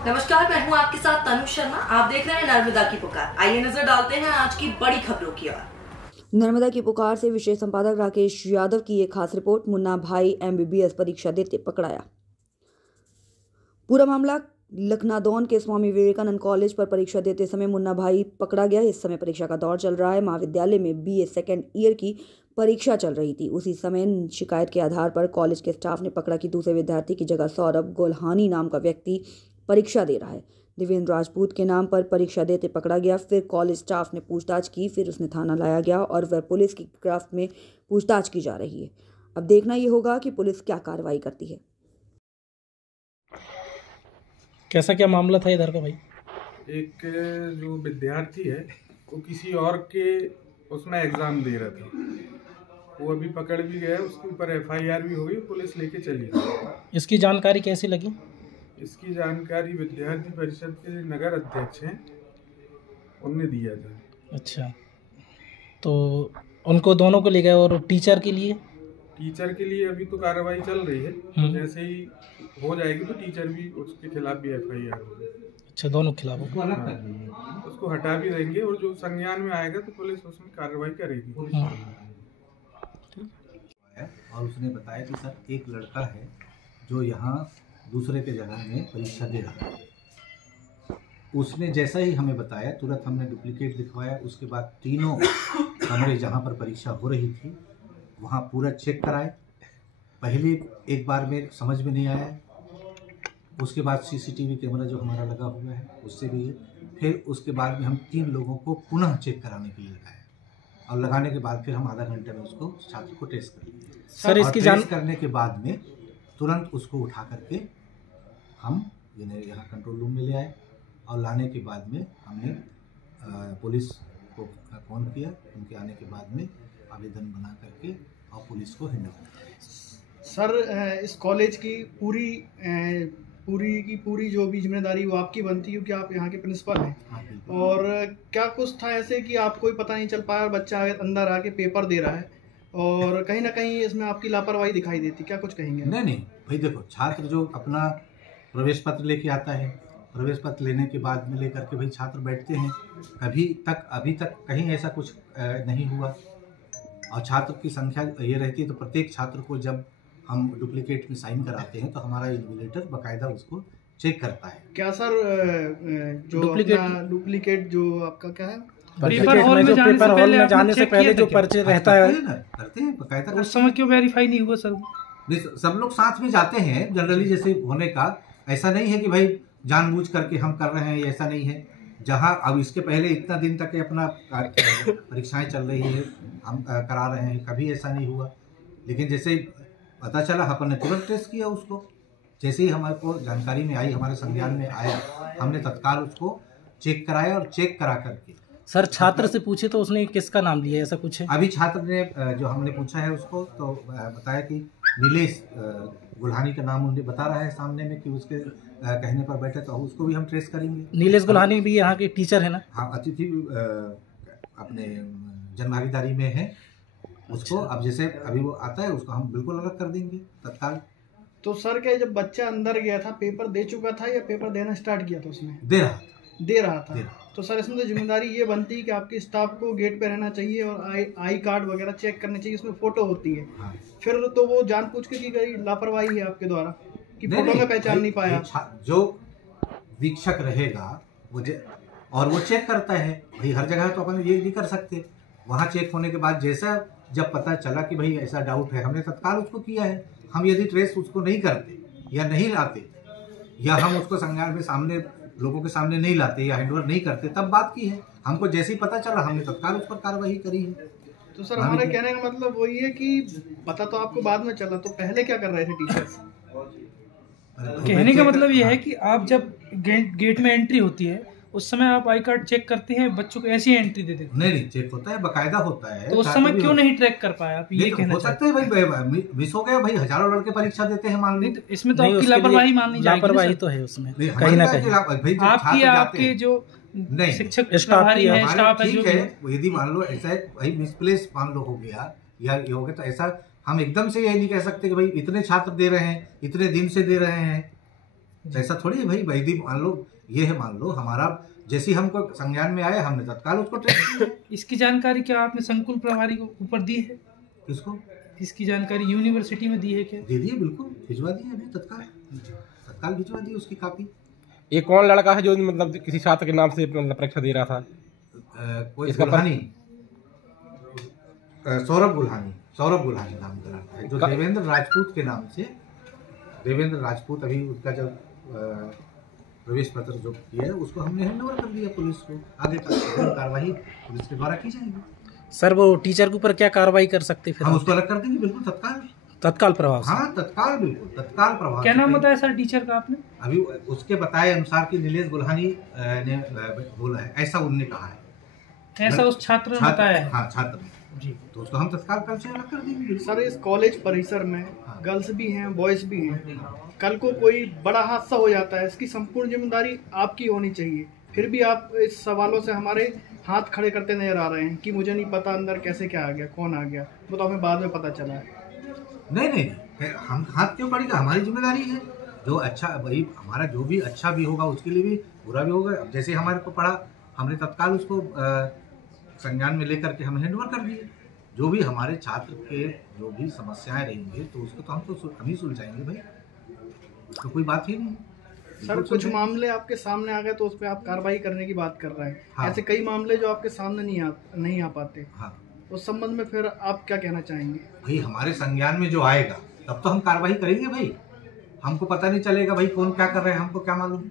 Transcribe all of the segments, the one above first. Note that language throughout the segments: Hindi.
नमस्कार, मैं हूं आपके साथ तनु शर्मा। आप देख रहे हैं नर्मदा की पुकार। आइए नजर डालते हैं आज की बड़ी खबरों की ओर। नर्मदा की पुकार से विशेष संपादक राकेश यादव की एक खास रिपोर्ट। मुन्ना भाई MBBS परीक्षा देते पकड़ाया। पूरा मामला लखनादौन के स्वामी विवेकानंद कॉलेज पर परीक्षा देते समय मुन्ना भाई पकड़ा गया। इस समय परीक्षा का दौर चल रहा है। महाविद्यालय में BA सेकेंड ईयर की परीक्षा चल रही थी। उसी समय शिकायत के आधार पर कॉलेज के स्टाफ ने पकड़ा कि दूसरे विद्यार्थी की जगह सौरभ गोल्हानी नाम का व्यक्ति परीक्षा दे रहा है। देवेंद्र राजपूत के नाम पर परीक्षा देते पकड़ा गया। फिर कॉलेज स्टाफ ने पूछताछ की, फिर उसने थाना लाया गया और वह पुलिस की गिरफ्त में पूछताछ की जा रही है। अब देखना ये होगा कि पुलिस क्या कार्रवाई करती है। कैसा क्या मामला था इधर का भाई? एक जो विद्यार्थी है वो किसी और के उसमें एग्ज़ाम दे रहा था, वो अभी पकड़ भी गया, उसके ऊपर FIR भी हो गई, पुलिस लेके चली गई। इसकी जानकारी कैसे लगी? इसकी जानकारी विद्यार्थी परिषद के नगर अध्यक्ष हैं, उनने दिया था। अच्छा, तो उनको दोनों को ले गए। और टीचर के लिए? टीचर के लिए अभी तो कार्रवाई चल रही है, तो जैसे ही हो जाएगी तो टीचर भी, उसके खिलाफ भी FIR होगी। अच्छा, दोनों खिलाफ? हाँ, उसको हटा भी देंगे और जो संज्ञान में आएगा तो पुलिस उसमें कार्रवाई करेगी। और उसने बताया कि सर एक लड़का है जो यहाँ दूसरे के जगह में परीक्षा दे रहा है। उसने जैसा ही हमें बताया तुरंत हमने डुप्लीकेट लिखवाया। उसके बाद तीनों कमरे जहाँ पर परीक्षा हो रही थी वहाँ पूरा चेक कराए। पहले एक बार में समझ में नहीं आया, उसके बाद CCTV कैमरा जो हमारा लगा हुआ है उससे भी, फिर उसके बाद में हम 3 लोगों को पुनः चेक कराने के लिए लगाया और लगाने के बाद फिर हम आधा घंटे में उसको छात्र को टेस्ट कर लिए। सर इसकी टेस्ट करने के बाद में तुरंत उसको उठा करके हम यहाँ कंट्रोल रूम में ले आए और लाने के बाद में हमने पुलिस को फ़ोन किया। उनके आने के बाद में आवेदन बना करके और पुलिस को हैंड ओवर किया। सर इस कॉलेज की पूरी जो भी जिम्मेदारी वो आपकी बनती है क्योंकि आप यहाँ के प्रिंसिपल हैं। हाँ, और क्या कुछ था ऐसे कि आपको ही पता नहीं चल पाया और बच्चा अंदर आके पेपर दे रहा है और कहीं ना कहीं इसमें आपकी लापरवाही दिखाई देती, क्या कुछ कहेंगे? नहीं भाई, देखो छात्र जो अपना प्रवेश पत्र लेके आता है, प्रवेश पत्र लेने के बाद में लेकर के भाई छात्र बैठते हैं। अभी तक कहीं ऐसा कुछ नहीं हुआ। और छात्र की संख्या ये रहती है तो प्रत्येक छात्र को जब हम डुप्लीकेट में साइन कराते हैं तो हमारा इन्विजिलेटर बाकायदा उसको चेक करता है। क्या सर जो डुप्लीकेट जो आपका क्या है, पेपर हॉल में जाने से पहले जो पर्चे रहता है करते हैं बाकायदा। उस समय क्यों वेरीफाई नहीं हुआ सर? सब लोग साथ में जाते हैं जनरली, जैसे होने का ऐसा नहीं है कि भाई जानबूझ करके हम कर रहे हैं, ऐसा नहीं है। जहां अब इसके पहले इतना दिन तक अपना परीक्षाएं चल रही है, हम करा रहे हैं, कभी ऐसा नहीं हुआ। लेकिन जैसे पता चला अपन ने तुरंत टेस्ट किया उसको। जैसे ही हमारे को जानकारी में आई, हमारे संज्ञान में आया, हमने तत्काल उसको चेक कराया और चेक करा करके। सर छात्र से पूछे तो उसने किसका नाम लिया, ऐसा कुछ है? अभी छात्र ने जो हमने पूछा है उसको तो बताया कि नीलेश गुल्हानी का नाम उन्हें बता रहा है सामने में कि उसके कहने पर बैठे, तो उसको भी हम ट्रेस करेंगे। नीलेश गुल्हानी भी यहाँ के टीचर है ना? हाँ, अतिथि अपने जनभागीदारी में है उसको। अब जैसे अभी वो आता है उसको हम बिल्कुल अलग कर देंगे तत्काल। तो सर क्या जब बच्चा अंदर गया था पेपर दे चुका था या पेपर देना स्टार्ट किया था उसने? दे रहा था। तो सर इसमें तो जिम्मेदारी ये बनती है कि आपके स्टाफ को गेट पे रहना चाहिए और आई कार्ड वगैरह चेक करने चाहिए, इसमें फोटो होती है। हाँ। फिर तो वो जानबूझ के की गई लापरवाही है आपके द्वारा कि फोटो में पहचान नहीं पाया। जो वीक्षक रहेगा और वो चेक करता है भाई, हर जगह तो अपन ये नहीं कर सकते। वहाँ चेक होने के बाद जैसा जब पता चला कि भाई ऐसा डाउट है, हमने तत्काल उसको किया है। हम यदि ट्रेस उसको नहीं करते या नहीं लाते या हम उसको संज्ञान में सामने लोगों के सामने नहीं लाते या हैंडओवर नहीं करते तब बात की है। हमको जैसे ही पता चला हमने तत्काल उस पर कार्रवाई करी है। तो सर हमारे कहने का मतलब वही है कि पता तो आपको बाद में चला, तो पहले क्या कर रहे थे टीचर्स? कहने का मतलब ये है कि आप जब गेट में एंट्री होती है उस समय आप आई कार्ड चेक करते हैं, बच्चों को ऐसी एंट्री दे देते हैं? नहीं, चेक होता है, बकायदा होता है। तो उस समय क्यों नहीं ट्रैक कर पाया आप, ये कहना हो सकता है भाई मिस हो गया। भाई हजारों लड़के परीक्षा देते हैं, मान ली। इसमें तो आपकी लापरवाही माननी जाएगी। लापरवाही तो है उसमें कहीं ना कहीं आपके जो शिक्षक स्टाफ है जो यदि मान लो ऐसा भाई मिसप्लेस मान लो हो गया या ये हो गया, तो ऐसा हम एकदम से ये नहीं कह सकते कि भाई इतने छात्र दे रहे हैं, इतने दिन से दे रहे हैं। तो ऐसा थोड़ी है भाई, वैदी मान लो, ये है मान लो हमारा, जैसे हमको संज्ञान में आया हमने तत्काल उसको ट्रेस किया। इसकी जानकारी क्या आपने संकुल प्रभारी को ऊपर दी है? किसको? इसकी जानकारी यूनिवर्सिटी में दी है क्या? दे दिए, बिल्कुल भिजवा दिए अभी, तत्काल भिजवा दी उसकी कॉपी। ये कौन लड़का है जो मतलब किसी छात्र के नाम से मतलब परीक्षा दे रहा था? कोई गुल्हानी, सौरभ गुल्हानी नाम का लड़का है, जो देवेंद्र राजपूत के नाम से, देवेंद्र राजपूत, अभी उसका जब प्रवेश पत्र जो किया है उसको हमने हैंडओवर कर दिया पुलिस को। आगे कार्रवाई पुलिस के द्वारा की जाएगी। सर वो टीचर के ऊपर क्या कार्रवाई कर सकते फिर? हम उसको अलग कर देंगे, बिल्कुल तत्काल प्रभाव से। हाँ तत्काल, बिल्कुल तत्काल प्रभाव। क्या नाम बताया सर टीचर का आपने? अभी उसके बताए अनुसार कि नीलेश गुल्हानी ने बोला है, ऐसा उन्होंने कहा है, ऐसा उस छात्र ने बताया है? हाँ छात्र ने जी, तो उसको हम तत्काल कल से अलग कर देंगे। सर इस कॉलेज परिसर में गर्ल्स भी हैं, बॉयज भी हैं, कल को कोई बड़ा हादसा हो जाता है, इसकी संपूर्ण जिम्मेदारी आपकी होनी चाहिए। फिर भी आप इस सवालों से हमारे हाथ खड़े करते नजर आ रहे हैं कि मुझे नहीं पता अंदर कैसे क्या आ गया, कौन आ गया, वो तो हमें बाद में पता चला है। नहीं, हम हाथ क्यों पड़ेगा, हमारी जिम्मेदारी है। जो अच्छा भाई, हमारा जो भी अच्छा भी होगा उसके लिए भी बुरा भी होगा। अब जैसे हमारे को पड़ा, हमने तत्काल उसको संज्ञान में लेकर के हम हैंडओवर कर दिए। जो भी हमारे छात्र के जो भी समस्याएं रहेंगी तो उसको तो हम ही सुलझाएंगे भाई, तो कोई बात ही नहीं। सर कुछ मामले आपके सामने आ गए तो उस पर आप कार्रवाई करने की बात कर रहे हैं। हाँ। ऐसे कई मामले जो आपके सामने नहीं आ पाते। हाँ। उस संबंध में फिर आप क्या कहना चाहेंगे? भाई हमारे संज्ञान में जो आएगा तब तो हम कार्रवाई करेंगे भाई, हमको पता नहीं चलेगा भाई कौन क्या कर रहे हैं, हमको क्या मालूम।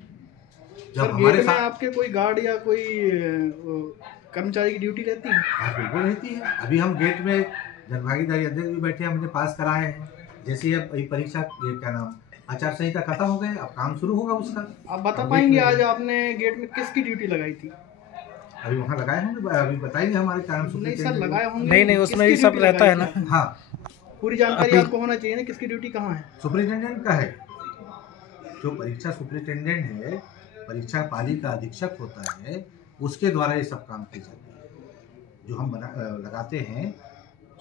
जब हमारे साथ आपके कोई गार्ड या कोई कर्मचारी की ड्यूटी रहती है? हाँ बिल्कुल रहती है। अभी हम गेट में जनभागीदारी अध्यक्ष भी बैठे हैं, हमने पास कराए हैं। जैसे अब परीक्षा क्या नाम आचार संहिता खत्म हो गए, अब काम शुरू होगा उसका। आप बता पाएंगे आज आपने गेट में किसकी ड्यूटी लगाई थी? अभी वहाँ लगाए होंगे, अभी बताएंगे हमारे कारण। नहीं सर लगाए होंगे। नहीं उसमें भी सब रहता है ना। हाँ पूरी जानकारी आपको होना चाहिए ना, किसकी ड्यूटी कहाँ है। सुपरिटेंडेंट का है, जो परीक्षा सुपरिटेंडेंट है, परीक्षा पाली का अधीक्षक होता है, उसके द्वारा ये सब काम किए जाते हैं। जो हम लगाते हैं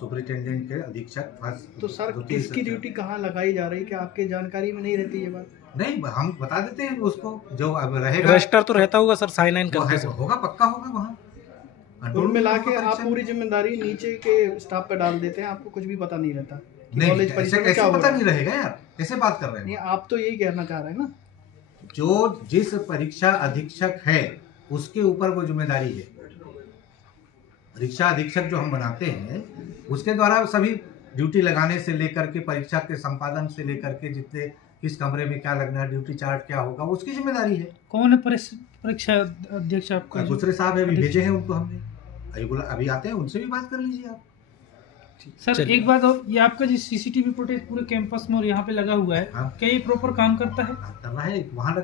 सुपरिटेंडेंट के अधीक्षक। तो सर किसकी ड्यूटी कहाँ लगाई जा रही है, क्या आपके जानकारी में नहीं रहती ये बात? नहीं, हम बता देते हैं उसको, जो अब रहेगा। रजिस्टर तो रहता होगा सर, साइन इन करते होगा, पक्का होगा वहाँ। कुल मिला के आप पूरी जिम्मेदारी नीचे के स्टाफ पे डाल देते हैं, आपको कुछ भी पता नहीं रहता। नहीं, कैसे पता नहीं रहेगा यार, कैसे बात कर रहे हैं? आप तो यही कहना चाह रहे हैं ना। जो जिस परीक्षा अधीक्षक है उसके ऊपर वो जिम्मेदारी है। परीक्षा अधीक्षक जो हम बनाते हैं उसके द्वारा सभी ड्यूटी लगाने से लेकर के परीक्षा के संपादन से लेकर के जितने किस कमरे में क्या लगना है, ड्यूटी चार्ट क्या होगा, उसकी जिम्मेदारी है। कौन है परीक्षा अध्यक्ष आपका? दूसरे साहब है, अभी भेजे हैं उनको हमने, अभी आते हैं, उनसे भी बात कर लीजिए आप। सर एक बात और, ये आपका जो सीसीटीवी फुटेज पूरे कैंपस में और यहाँ पे लगा हुआ है, हाँ। क्या ये प्रॉपर काम करता है? कर रहा है, वहाँ